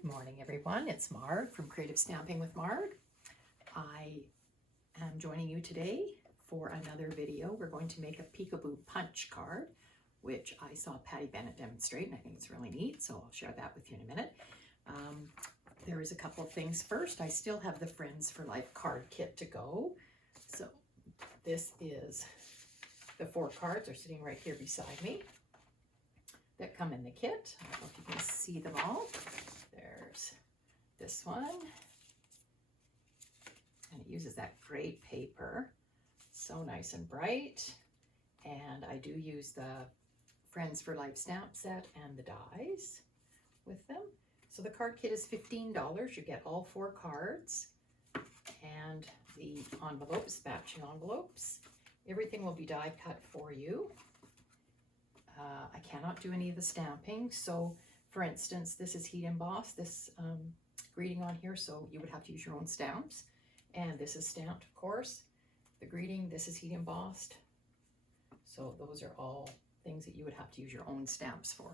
Good morning, everyone. It's Marg from Creative Stamping with Marg. I am joining you today for another video. We're going to make a peekaboo punch card, which I saw Patty Bennett demonstrate, and I think it's really neat, so I'll share that with you in a minute. There is a couple of things. First, I still have the Friends for Life card kit to go. So this is the 4 cards are sitting right here beside me that come in the kit. I don't know if you can see them all. There's this one, and it uses that gray paper, so nice and bright. And I do use the Friends for Life stamp set and the dies with them. So the card kit is $15. You get all 4 cards and the envelopes, matching envelopes. Everything will be die cut for you. I cannot do any of the stamping, so for instance, this is heat embossed, this greeting on here, so you would have to use your own stamps. And this is stamped, of course. The greeting, this is heat embossed. So those are all things that you would have to use your own stamps for.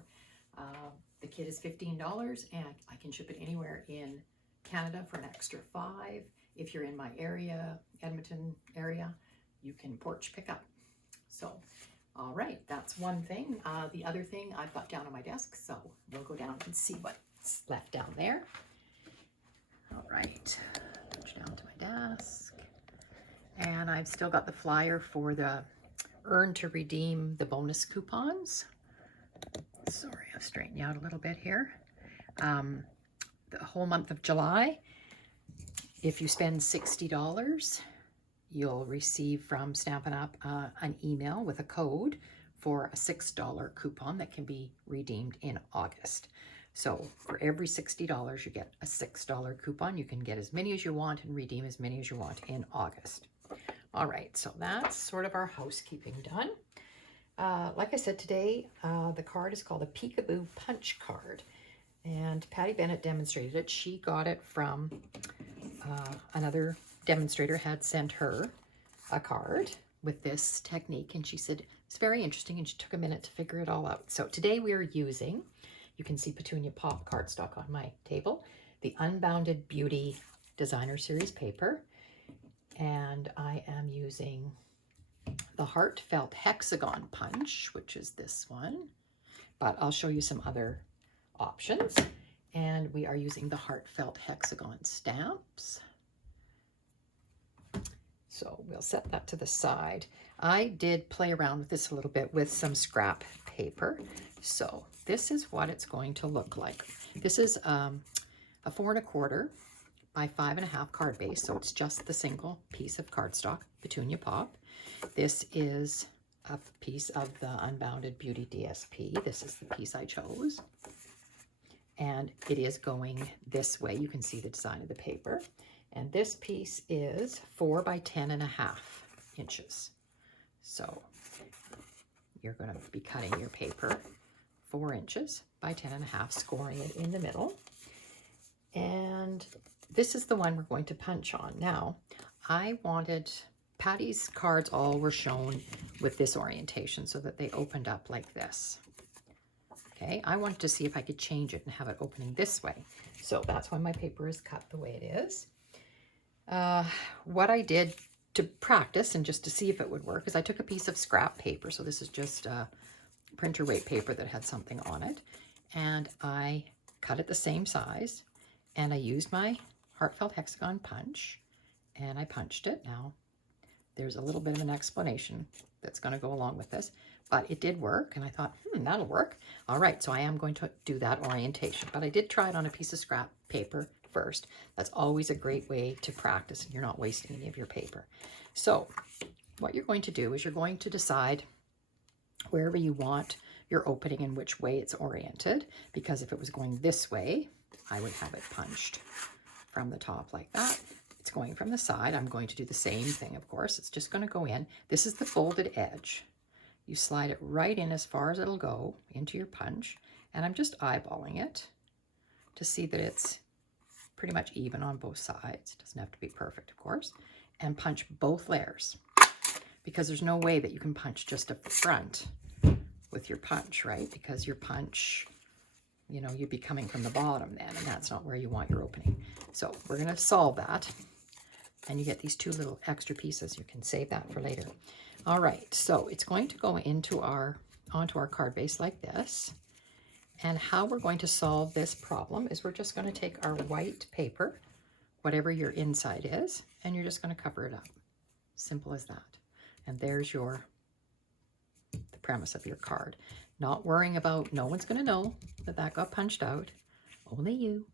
The kit is $15, and I can ship it anywhere in Canada for an extra $5. If you're in my area, Edmonton area, you can porch pick up. So, all right, that's one thing. The other thing I've got down on my desk, so we'll go down and see what's left down there. All right, push down to my desk. And I've still got the flyer for the Earn to Redeem the bonus coupons. Sorry, I'll straighten you out a little bit here. The whole month of July, if you spend $60, you'll receive from Stampin' Up! An email with a code for a $6 coupon that can be redeemed in August. So for every $60, you get a $6 coupon. You can get as many as you want and redeem as many as you want in August. All right, so that's sort of our housekeeping done. Like I said today, the card is called a Peekaboo Punch Card. And Patty Bennett demonstrated it. She got it from another demonstrator had sent her a card with this technique, and she said it's very interesting, and she took a minute to figure it all out. So today we are using, you can see Petunia Pop cardstock on my table, the Unbounded Beauty Designer Series paper, and I am using the Heartfelt Hexagon Punch, which is this one, but I'll show you some other options. And we are using the Heartfelt Hexagon stamps. So we'll set that to the side. I did play around with this a little bit with some scrap paper. So this is what it's going to look like. This is a 4 1/4 by 5 1/2 card base. So it's just the single piece of cardstock, Petunia Pop. This is a piece of the Unbounded Beauty DSP. This is the piece I chose. And it is going this way. You can see the design of the paper. And this piece is 4 by 10 1/2 inches. So you're going to be cutting your paper 4 inches by 10 1/2, scoring it in the middle. And this is the one we're going to punch on. Now, I wanted, Patty's cards all were shown with this orientation so that they opened up like this. Okay, I wanted to see if I could change it and have it opening this way. So that's why my paper is cut the way it is. What I did to practice and just to see if it would work is I took a piece of scrap paper. So this is just printer weight paper that had something on it. And I cut it the same size. And I used my Heartfelt Hexagon punch. And I punched it. Now, there's a little bit of an explanation that's going to go along with this. But it did work. And I thought, that'll work. All right, so I am going to do that orientation. But I did try it on a piece of scrap paper first. That's always a great way to practice, and you're not wasting any of your paper. So what you're going to do is you're going to decide wherever you want your opening and which way it's oriented, because if it was going this way, I would have it punched from the top like that. It's going from the side. I'm going to do the same thing, of course. It's just going to go in. This is the folded edge. You slide it right in as far as it'll go into your punch, and I'm just eyeballing it to see that it's pretty much even on both sides. It doesn't have to be perfect, of course. And punch both layers, because there's no way that you can punch just a front with your punch, right? Because your punch you know, you'd be coming from the bottom then, and that's not where you want your opening. So we're going to solve that. And you get these two little extra pieces. You can save that for later. All right, so it's going to go into onto our card base like this. And how we're going to solve this problem is we're just going to take our white paper, whatever your inside is, and you're just going to cover it up. Simple as that. And there's the premise of your card. Not worrying about, no one's going to know that got punched out, only you.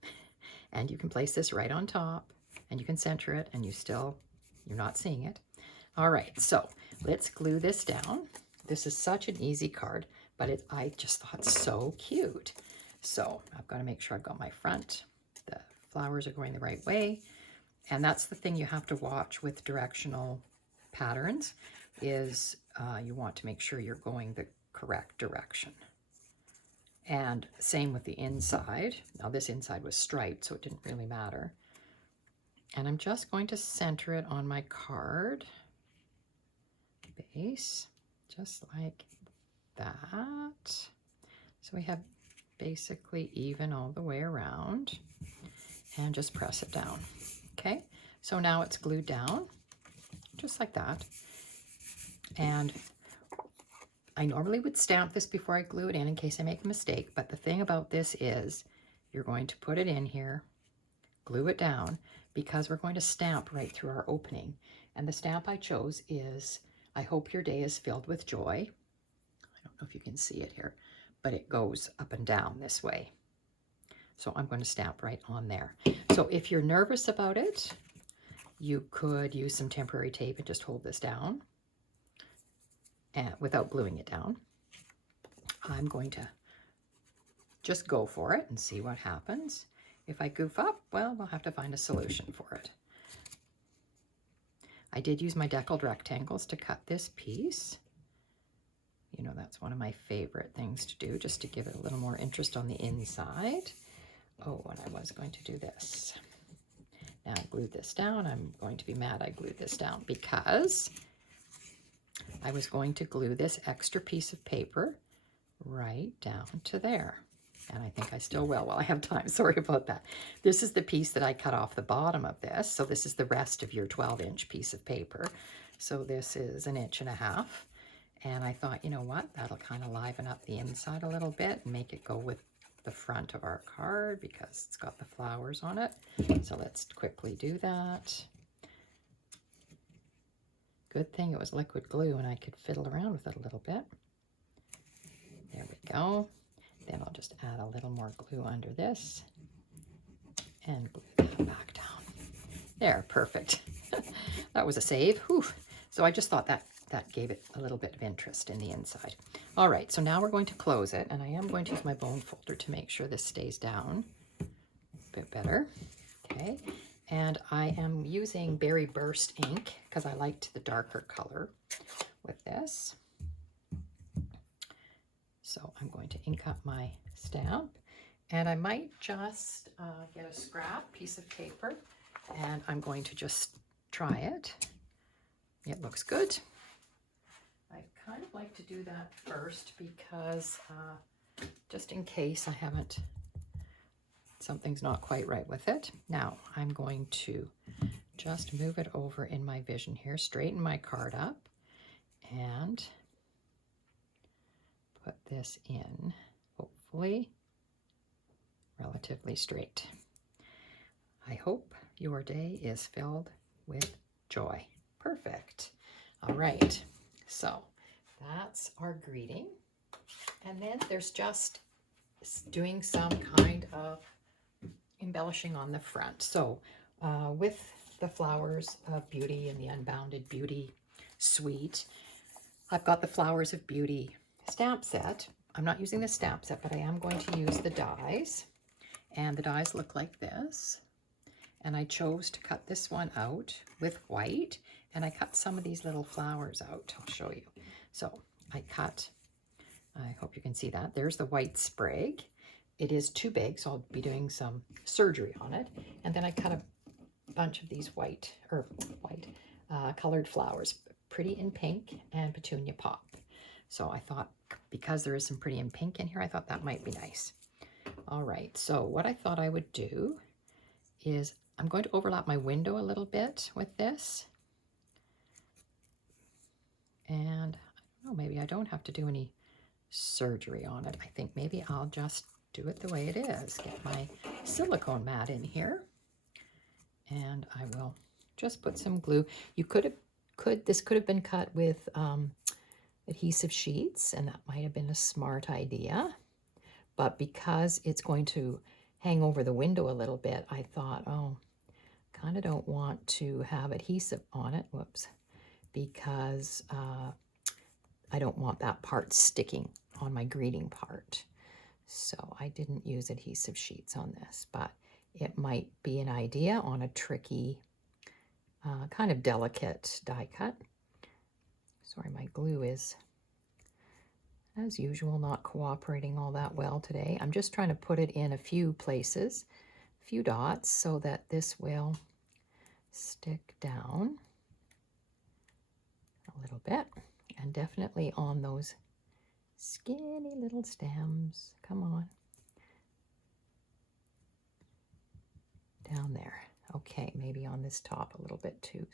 And you can place this right on top, and you can center it, and you're not seeing it. All right, so let's glue this down. This is such an easy card, but I just thought it's so cute. So I've got to make sure I've got my front. The flowers are going the right way. And that's the thing you have to watch with directional patterns is you want to make sure you're going the correct direction. And same with the inside. Now this inside was striped, so it didn't really matter. And I'm just going to center it on my card base, just like that. So we have basically even all the way around, and just press it down. Okay, so now it's glued down, just like that. And I normally would stamp this before I glue it in case I make a mistake, but the thing about this is you're going to put it in here, glue it down, because we're going to stamp right through our opening. And the stamp I chose is, I hope your day is filled with joy. I don't know if you can see it here, but it goes up and down this way. So I'm going to stamp right on there. So if you're nervous about it, you could use some temporary tape and just hold this down and without gluing it down. I'm going to just go for it and see what happens. If I goof up, well, we'll have to find a solution for it. I did use my Deckled Rectangles to cut this piece. You know, that's one of my favorite things to do, just to give it a little more interest on the inside. Oh, and I was going to do this. Now I glued this down. I'm going to be mad I glued this down because I was going to glue this extra piece of paper right down to there. And I think I still will while I have time. Sorry about that. This is the piece that I cut off the bottom of this. So this is the rest of your 12-inch piece of paper. So this is 1.5 inches. And I thought, you know what? That'll kind of liven up the inside a little bit and make it go with the front of our card because it's got the flowers on it. So let's quickly do that. Good thing it was liquid glue and I could fiddle around with it a little bit. There we go. Then I'll just add a little more glue under this and glue that back down. There, perfect. That was a save. Whew. So I just thought that gave it a little bit of interest in the inside. All right, so now we're going to close it, and I am going to use my bone folder to make sure this stays down a bit better. Okay, and I am using Berry Burst ink because I liked the darker color with this. So I'm going to ink up my stamp, and I might just get a scrap piece of paper, and I'm going to just try it. It looks good. I kind of like to do that first because just in case something's not quite right with it. Now I'm going to just move it over in my vision here, straighten my card up, and put this in, hopefully relatively straight. I hope your day is filled with joy. Perfect. All right, so that's our greeting. And then there's just doing some kind of embellishing on the front. So with the Flowers of Beauty and the Unbounded Beauty Suite, I've got the Flowers of Beauty stamp set. I'm not using the stamp set, but I am going to use the dies. And the dies look like this. And I chose to cut this one out with white, and I cut some of these little flowers out. I'll show you. So I hope you can see that. There's the white sprig. It is too big, so I'll be doing some surgery on it. And then I cut a bunch of these colored flowers, Pretty in Pink and Petunia Pop. So I thought, because there is some Pretty in Pink in here, I thought that might be nice. All right, so what I thought I would do is I'm going to overlap my window a little bit with this. And I don't know, maybe I don't have to do any surgery on it. I think maybe I'll just do it the way it is. Get my silicone mat in here, and I will just put some glue. You this could have been cut with adhesive sheets, and that might have been a smart idea. But because it's going to hang over the window a little bit, I thought, oh, kind of don't want to have adhesive on it. Whoops. Because I don't want that part sticking on my greeting part. So I didn't use adhesive sheets on this, but it might be an idea on a tricky, kind of delicate die cut. Sorry, my glue is, as usual, not cooperating all that well today. I'm just trying to put it in a few places, a few dots, so that this will stick down a little bit, and definitely on those skinny little stems. Come on. Down there. Okay, maybe on this top a little bit too,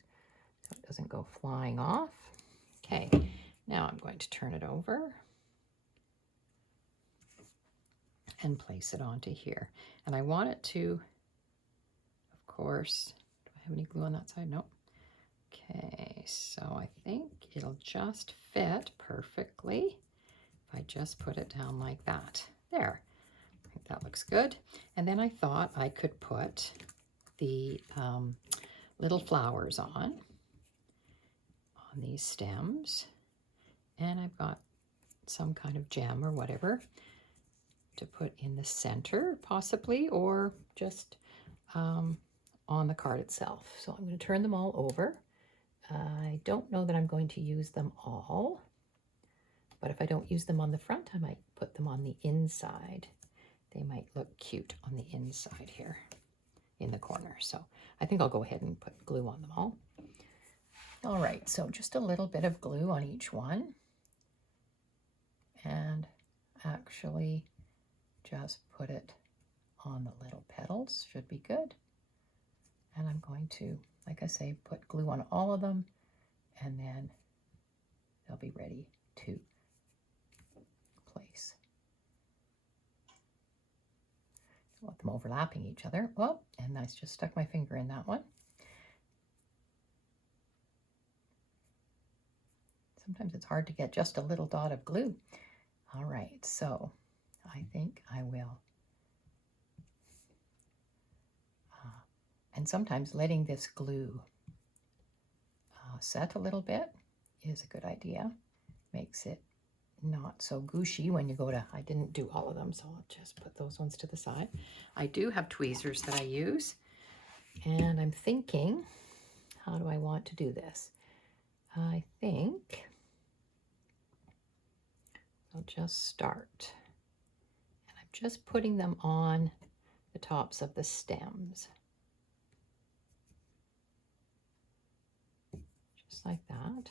so it doesn't go flying off. Okay, now I'm going to turn it over and place it onto here. And I want it to, of course, do I have any glue on that side? Nope. Okay, so I think it'll just fit perfectly if I just put it down like that. There, I think that looks good. And then I thought I could put the little flowers on these stems. And I've got some kind of gem or whatever to put in the center, possibly, or just on the card itself. So I'm going to turn them all over. I don't know that I'm going to use them all, but if I don't use them on the front, I might put them on the inside. They might look cute on the inside here in the corner. So I think I'll go ahead and put glue on them all. All right, so just a little bit of glue on each one. And actually just put it on the little petals, should be good. And I'm going to, like I say, put glue on all of them, and then they'll be ready to place. Don't want them overlapping each other. Well, and I just stuck my finger in that one. Sometimes it's hard to get just a little dot of glue. All right, so I think I will. And sometimes letting this glue set a little bit is a good idea. Makes it not so gushy when you go to, I didn't do all of them, so I'll just put those ones to the side. I do have tweezers that I use, and I'm thinking, how do I want to do this? I think I'll just start. And I'm just putting them on the tops of the stems. Just like that.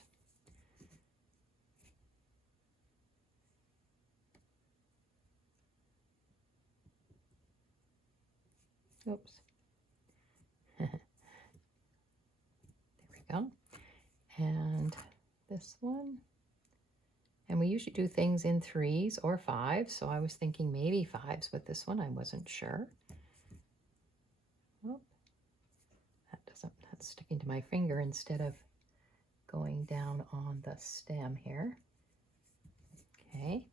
Oops. There we go. And this one. And we usually do things in 3s or 5s, so I was thinking maybe 5s with this one. I wasn't sure. Oh, that's sticking to my finger instead of going down on the stem here. Okay,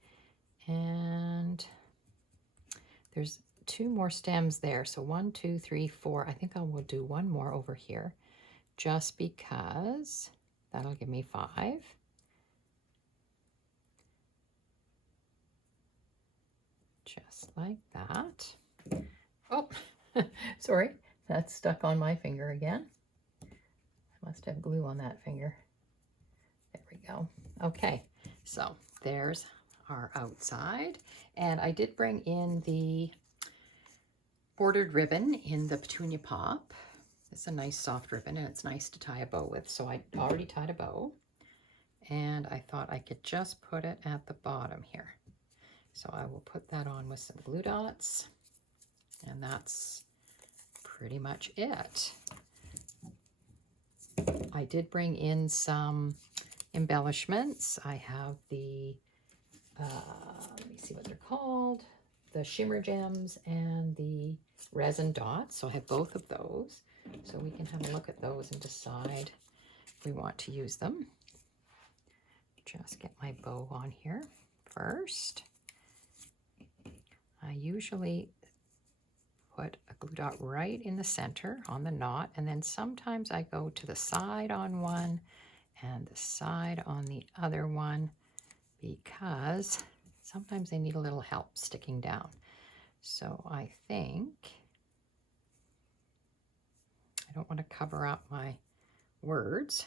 and there's 2 more stems there. So 1, 2, 3, 4. I think I will do 1 more over here just because that'll give me 5. Just like that. Oh, sorry, that's stuck on my finger again. I must have glue on that finger. There we go. Okay, so there's our outside. And I did bring in the bordered ribbon in the Petunia Pop. It's a nice soft ribbon, and it's nice to tie a bow with. So I already tied a bow, and I thought I could just put it at the bottom here. So I will put that on with some glue dots. And that's pretty much it. I did bring in some embellishments. I have the, let me see what they're called, the shimmer gems and the resin dots. So I have both of those. So we can have a look at those and decide if we want to use them. Just get my bow on here first. I usually put a glue dot right in the center on the knot, and then sometimes I go to the side on one and the side on the other one because sometimes they need a little help sticking down. So I think I don't want to cover up my words.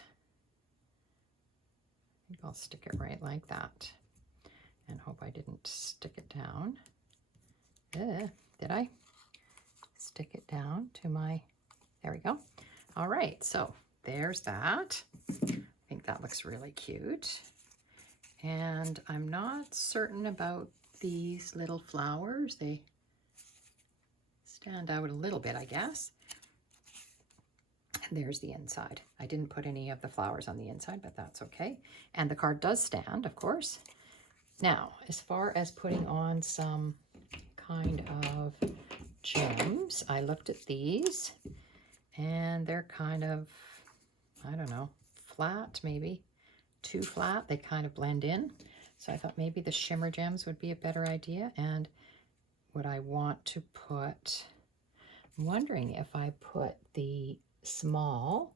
I think I'll stick it right like that and hope I didn't stick it down. Did I? Stick it down to my, there we go. All right, so there's that. I think that looks really cute. And I'm not certain about these little flowers. They stand out a little bit, I guess. And there's the inside. I didn't put any of the flowers on the inside, but that's okay. And the card does stand, of course. Now, as far as putting on some kind of gems, I looked at these and they're kind of, I don't know, flat, maybe too flat. They kind of blend in. So I thought maybe the shimmer gems would be a better idea. And what I want to put, I'm wondering if I put the small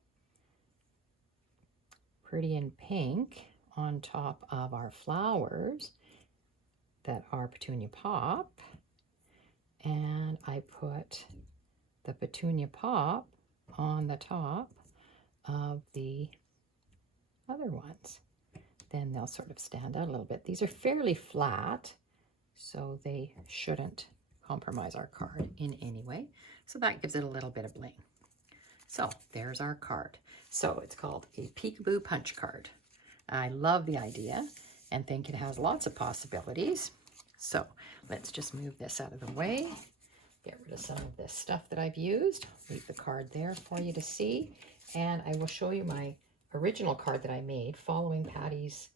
Pretty in Pink on top of our flowers that are Petunia Pop, and I put the Petunia Pop on the top of the other ones. Then they'll sort of stand out a little bit. These are fairly flat, so they shouldn't compromise our card in any way. So that gives it a little bit of bling. So there's our card. So it's called a Peekaboo Punch Card. I love the idea and think it has lots of possibilities. So let's just move this out of the way. Get rid of some of this stuff that I've used. Leave the card there for you to see. And I will show you my original card that I made following Patty's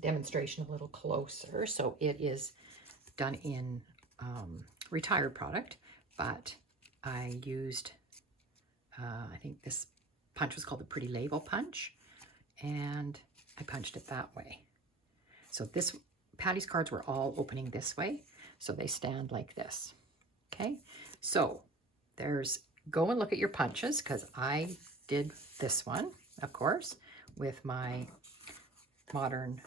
demonstration a little closer. So it is done in retired product, but I used, I think this punch was called the Pretty Label Punch, and I punched it that way. So this, Patty's cards were all opening this way, so they stand like this. Okay, so there's, go and look at your punches, because I did this one, of course, with my modern,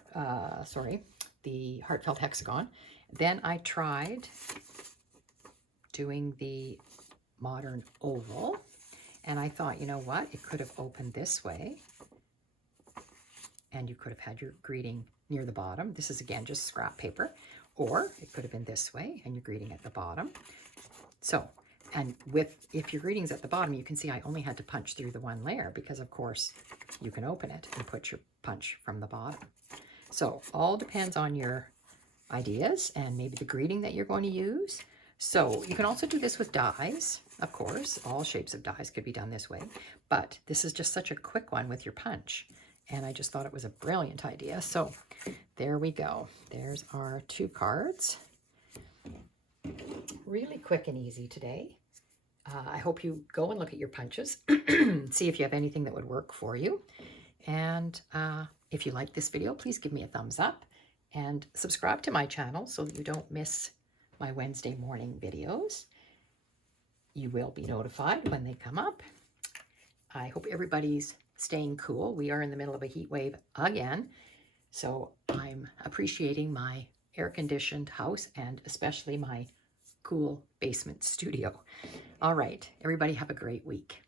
the Heartfelt Hexagon. Then I tried doing the modern oval, and I thought, you know what, it could have opened this way, and you could have had your greeting near the bottom. This is, again, just scrap paper. Or it could have been this way, and your greeting at the bottom. So, and if your greeting's at the bottom, you can see I only had to punch through the one layer because, of course, you can open it and put your punch from the bottom. So, all depends on your ideas and maybe the greeting that you're going to use. So, you can also do this with dies, of course. All shapes of dies could be done this way. But this is just such a quick one with your punch. And I just thought it was a brilliant idea. So there we go. There's our two cards. Really quick and easy today. I hope you go and look at your punches, see if you have anything that would work for you. And if you like this video, please give me a thumbs up and subscribe to my channel so that you don't miss my Wednesday morning videos. You will be notified when they come up. I hope everybody's staying cool. We are in the middle of a heat wave again, so I'm appreciating my air-conditioned house and especially my cool basement studio. All right, everybody have a great week.